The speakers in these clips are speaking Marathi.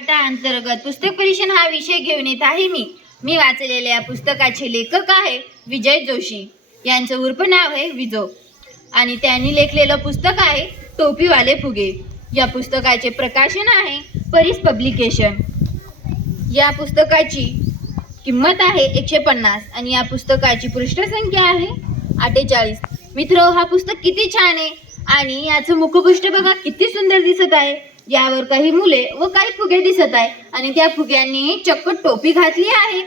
पाठा अंतर्गत पुस्तक परीक्षण हा विषय घेऊन येत आहे मी. मी वाचलेल्या या पुस्तकाचे लेखक आहे विजय जोशी. यांचं उर्फ नाव आहे विजो. आणि त्यांनी लेखलेलं पुस्तक आहे टोपीवाले फुगे. या पुस्तकाचे प्रकाशन आहे परीस पब्लिकेशन. या पुस्तकाची किंमत आहे एकशे पन्नास आणि या पुस्तकाची पृष्ठसंख्या आहे अठ्ठेचाळीस. मित्र हा पुस्तक किती छान आहे आणि याचं मुखपृष्ठ बघा किती सुंदर दिसत आहे. यावर काही मुले व काही फुगे दिसत आहे. आणि त्या फुग्यांनी चक्क टोपी घातली आहे.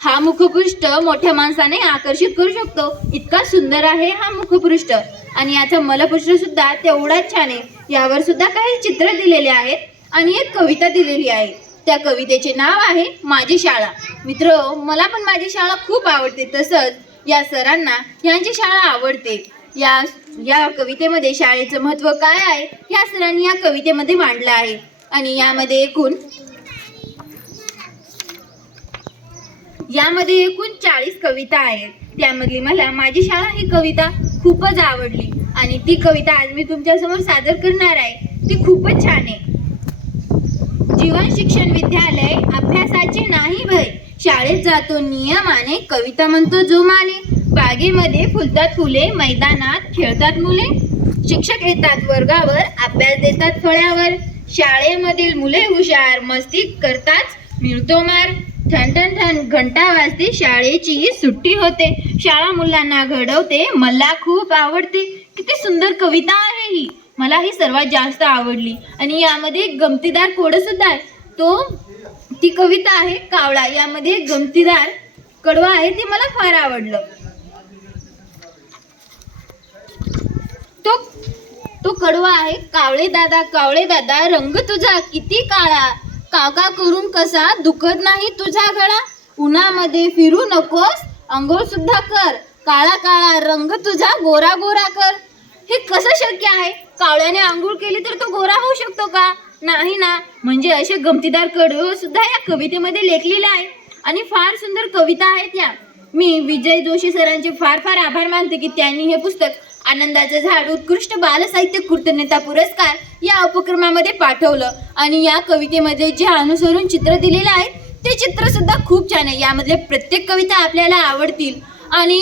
हा मुखपृष्ठ मोठ्या माणसाने आकर्षित करू शकतो. इतका सुंदर आहे हा मुखपृष्ठ. आणि याचा मलपृष्ठ सुद्धा तेवढाच छान आहे. यावर सुद्धा काही चित्र दिलेले आहेत आणि एक कविता दिलेली आहे. त्या कवितेचे नाव आहे माझी शाळा. मित्र मला पण माझी शाळा खूप आवडते. तसंच या सरांना यांची शाळा आवडते. या या कवितेमध्ये शाळेचं महत्त्व काय आहे? या सरांनी या कवितेमध्ये मांडलं आहे. आणि यामध्ये एकूण यामध्ये एकूण चाळीस कविता आहेत. त्यामधली मला माझी शाळा ही कविता खूपच आवडली. आणि ती कविता आज मी तुमच्यासमोर सादर करणार आहे. ती खूपच छान आहे. जीवन शिक्षण विद्यालय अभ्यासाचे नाही भय. शाळेत जातो नियमाने कविता म्हणतो जो माने बागेमध्ये फुलतात फुले मैदानात खेळतात मुले. शिक्षक येतात वर्गावर अभ्यास देतात फळ्यावर. शाळेमधील मुले हुशार मस्ती करताच मिळतो मार. ठण ठण ठण घंटा वाजते शाळेची सुट्टी होते. शाळा मुलांना घडवते मला खूप आवडते. किती सुंदर कविता आहे ही. मला ही सर्वात जास्त आवडली. आणि यामध्ये एक गमतीदार कोड सुद्धा आहे. तो ती कविता आहे कावळा. यामध्ये गमतीदार कडवा आहे ते मला फार आवडलं तो तो कडवा आहे. कावळे दादा कावळे दादा रंग तुझा किती काळा? काका करून कसा दुखत नाही तुझा गळा? उन्हामध्ये फिरू नकोस अंघोळ सुद्धा कर. काळा काळा रंग तुझा गोरा गोरा कर. हे कसं शक्य आहे? कावळ्याने आंघोळ केली तर तो गोरा होऊ शकतो का? नाही ना. म्हणजे असे गमतीदार कडवे सुद्धा या कवितेमध्ये लेखलेले आहे. आणि फार सुंदर कविता आहेत या. मी विजय जोशी सरांचे फार फार आभार मानते की त्यांनी हे पुस्तक आनंदाचं झाड उत्कृष्ट बालसाहित्य कृतज्ञता पुरस्कार या उपक्रमामध्ये पाठवलं. आणि या कवितेमध्ये जे अनुसरून चित्र दिलेलं आहे ते चित्र सुद्धा खूप छान आहे. यामधले प्रत्येक कविता आपल्याला आवडतील. आणि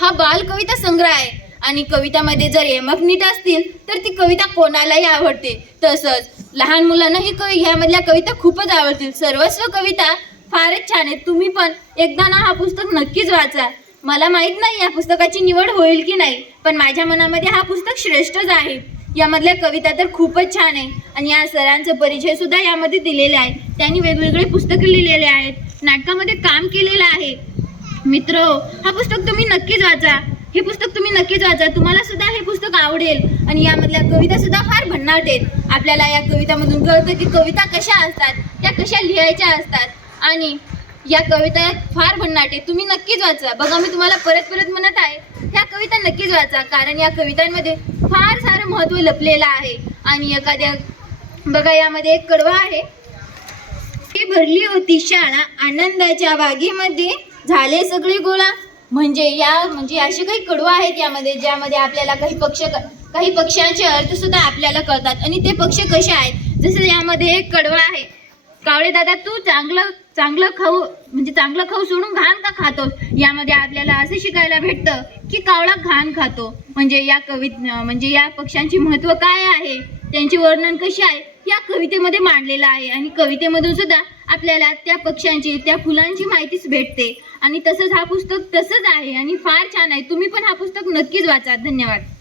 हा बालकविता संग्रह आहे. आणि कवितामध्ये जर एमक नीट असतील तर ती कविता कोणालाही आवडते. तसंच लहान मुलांना ही कवी ह्यामधल्या कविता खूपच आवडतील. सर्वस्व कविता फारच छान आहेत. तुम्ही पण एकदा ना हा पुस्तक नक्कीच वाचा. मला माहीत नाही या पुस्तकाची निवड होईल की नाही पण माझ्या मनामध्ये हा पुस्तक श्रेष्ठच आहे. यामधल्या कविता तर खूपच छान आहे आणि या सरांचा परिचय सुद्धा यामध्ये दिलेला आहे. त्यांनी वेगवेगळे पुस्तकं लिहिलेले आहेत. नाटकामध्ये काम केलेलं आहे. मित्र हा पुस्तक तुम्ही नक्कीच वाचा. हे पुस्तक तुम्ही नक्कीच वाचा. तुम्हाला सुद्धा हे पुस्तक आवडेल आणि यामधल्या कविता सुद्धा फार भन्नाट आहेत. आपल्याला या कवितामधून कळतं की कविता कशा असतात त्या कशा लिहायच्या असतात. आणि या कविता फार भन्नाट तुम्ही नक्कीच वाचा. बघा मी तुम्हाला परत परत म्हणत आहे. ह्या कविता नक्कीच वाचा कारण या कवितांमध्ये फार सारं महत्त्व लपलेलं आहे. आणि एखाद्या बघा यामध्ये एक कडवा आहे. ती भरली होती शाळा आनंदाच्या बागेमध्ये. झाले सगळे गोळा. म्हणजे या म्हणजे असे काही कडवा आहेत यामध्ये ज्यामध्ये आपल्याला काही पक्ष काही पक्षांचे अर्थ सुद्धा आपल्याला कळतात. आणि ते पक्ष कसे आहेत? जसं यामध्ये एक कडवा आहे. कावळे दादा तू चांगलं चांगलं खाऊ म्हणजे चांगलं खाऊ सोडून घाण का खातोस? यामध्ये आपल्याला असं शिकायला भेटतं की कावळा घाण खातो. म्हणजे या कवित म्हणजे या पक्ष्यांचे महत्त्व काय आहे? त्यांचे वर्णन कसे आहे? या कवितेमध्ये मांडलेलं आहे. आणि कवितेमधून सुद्धा आपल्याला त्या पक्ष्यांची त्या फुलांची माहितीच भेटते. आणि तसंच हा पुस्तक तसंच आहे आणि फार छान आहे. तुम्ही पण हा पुस्तक नक्कीच वाचा. धन्यवाद.